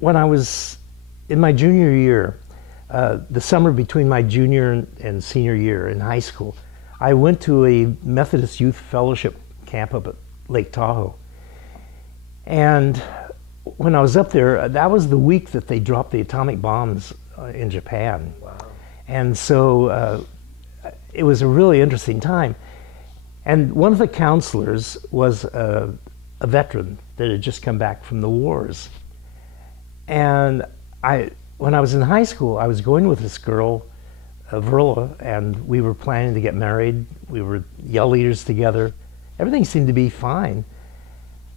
when I was in my junior year, the summer between my junior and senior year in high school, I went to a Methodist Youth Fellowship camp up at Lake Tahoe. And when I was up there, that was the week that they dropped the atomic bombs in Japan. Wow. And so it was a really interesting time. And one of the counselors was a veteran that had just come back from the wars. And when I was in high school, I was going with this girl, Verla, and we were planning to get married. We were yell leaders together. Everything seemed to be fine.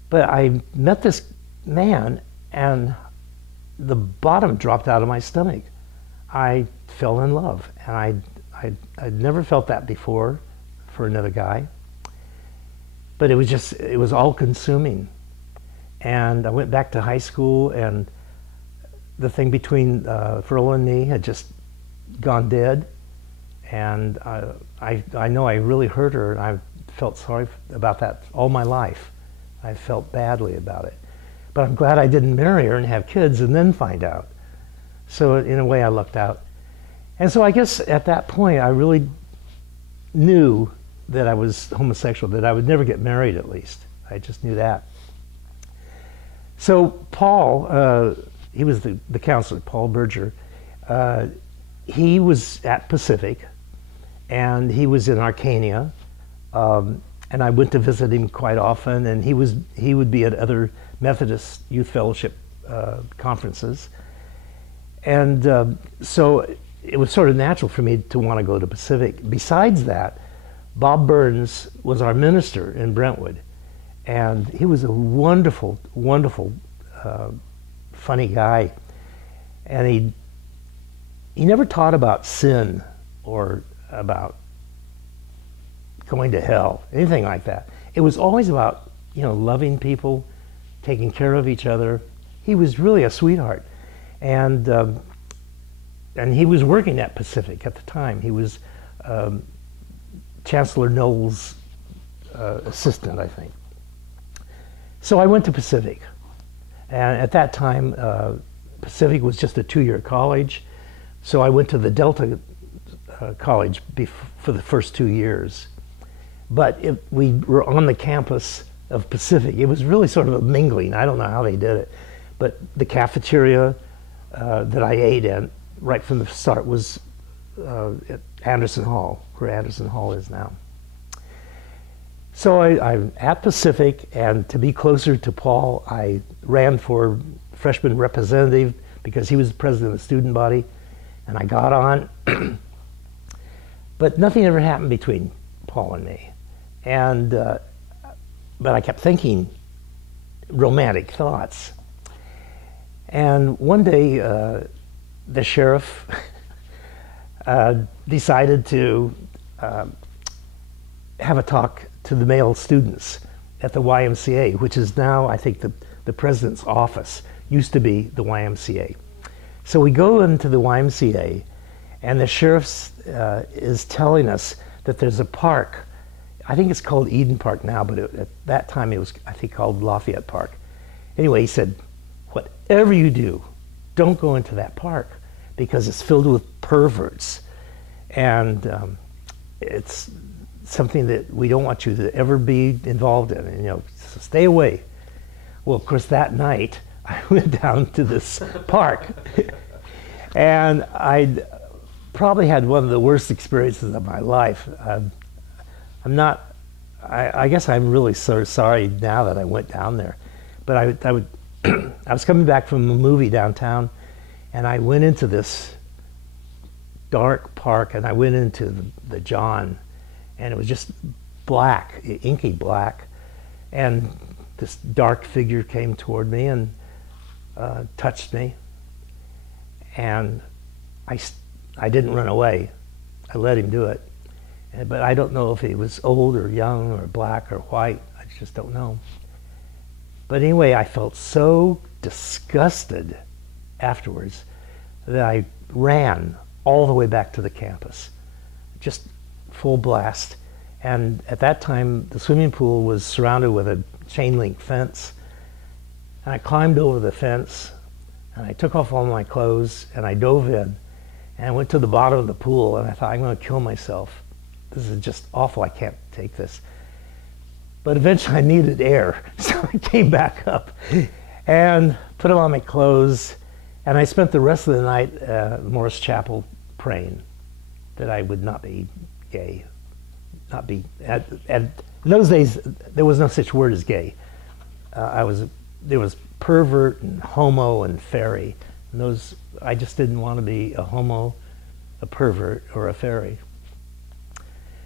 But I met this man, and the bottom dropped out of my stomach. I fell in love, and I'd never felt that before for another guy. But it was all consuming. And I went back to high school, and the thing between Verla and me had just gone dead. And I know I really hurt her, and I felt sorry about that all my life. I felt badly about it. But I'm glad I didn't marry her and have kids and then find out. So in a way, I lucked out. And so I guess at that point, I really knew that I was homosexual, that I would never get married at least. I just knew that. So Paul, he was the counselor, Paul Berger. He was at Pacific, and he was in Arcania. And I went to visit him quite often, and he would be at other Methodist Youth Fellowship conferences. And so it was sort of natural for me to want to go to Pacific. Besides that, Bob Burns was our minister in Brentwood, and he was a wonderful, wonderful, funny guy. And he never taught about sin or about going to hell, anything like that. It was always about, loving people, taking care of each other. He was really a sweetheart. And he was working at Pacific at the time. He was Chancellor Knowles' assistant, I think. So I went to Pacific. And at that time, Pacific was just a 2-year college. So I went to the Delta College for the first 2 years. But we were on the campus of Pacific. It was really sort of a mingling. I don't know how they did it. But the cafeteria that I ate in right from the start was at Anderson Hall, where Anderson Hall is now. So I'm at Pacific, and to be closer to Paul, I ran for freshman representative because he was the president of the student body, and I got on. But nothing ever happened between Paul and me. And but I kept thinking romantic thoughts. And one day, the sheriff decided to have a talk to the male students at the YMCA, which is now, I think, the president's office. Used to be the YMCA. So we go into the YMCA, and the sheriff is telling us that there's a park. I think it's called Eden Park now, but at that time it was, I think, called Lafayette Park. Anyway, he said, whatever you do, don't go into that park because it's filled with perverts. And it's something that we don't want you to ever be involved in. And, so stay away. Well, of course, that night, I went down to this park. And I probably had one of the worst experiences of my life. I guess I'm really so sorry now that I went down there. But I was coming back from a movie downtown, and I went into this dark park, and I went into the John, and it was just black, inky black. And this dark figure came toward me and touched me. And I didn't run away. I let him do it. But I don't know if he was old or young or black or white. I just don't know. But anyway, I felt so disgusted afterwards that I ran all the way back to the campus, just full blast. And at that time, the swimming pool was surrounded with a chain link fence. And I climbed over the fence, And I took off all my clothes and I dove in and I went to the bottom of the pool and I thought, I'm going to kill myself. This is just awful. I can't take this. But eventually I needed air. So I came back up and put on my clothes. And I spent the rest of the night at Morris Chapel praying that I would not be gay. Not be, in those days, there was no such word as gay. There was pervert and homo and fairy. And those, I just didn't want to be a homo, a pervert, or a fairy.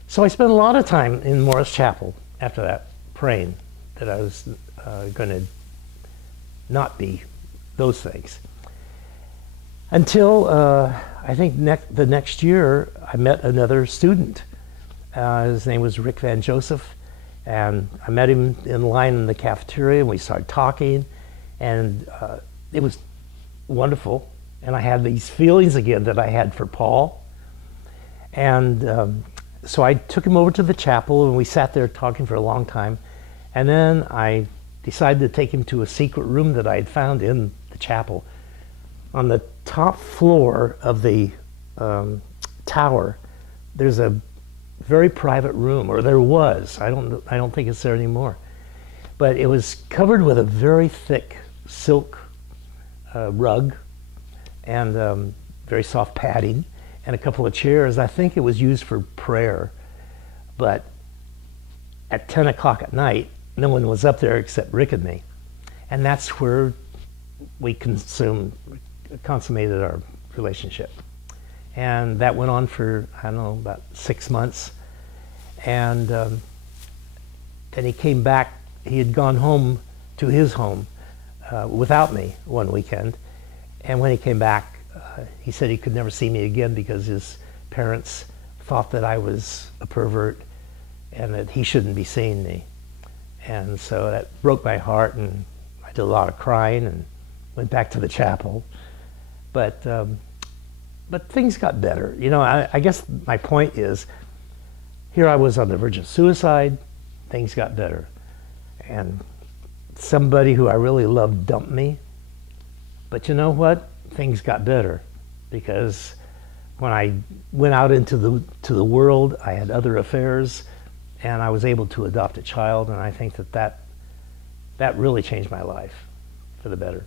So I spent a lot of time in Morris Chapel after that, praying that I was going to not be those things. Until I think the next year, I met another student. His name was Rick Van Joseph, and I met him in line in the cafeteria, and we started talking, and it was wonderful. And I had these feelings again that I had for Paul. And so I took him over to the chapel, and we sat there talking for a long time. And then I decided to take him to a secret room that I had found in the chapel. On the top floor of the tower, there's a very private room, or there was. I don't think it's there anymore. But it was covered with a very thick silk rug and very soft padding and a couple of chairs. I think it was used for prayer. But at 10 o'clock at night, no one was up there except Rick and me. And that's where we consummated our relationship. And that went on for, I don't know, about 6 months. And then he came back. He had gone home to his home without me one weekend. And when he came back, he said he could never see me again because his parents thought that I was a pervert and that he shouldn't be seeing me. And so that broke my heart, and I did a lot of crying and went back to the chapel. But things got better. You know, I guess my point is, here I was on the verge of suicide, things got better. And somebody who I really loved dumped me. But you know what? Things got better, because when I went out into the world, I had other affairs, and I was able to adopt a child, and I think that really changed my life for the better.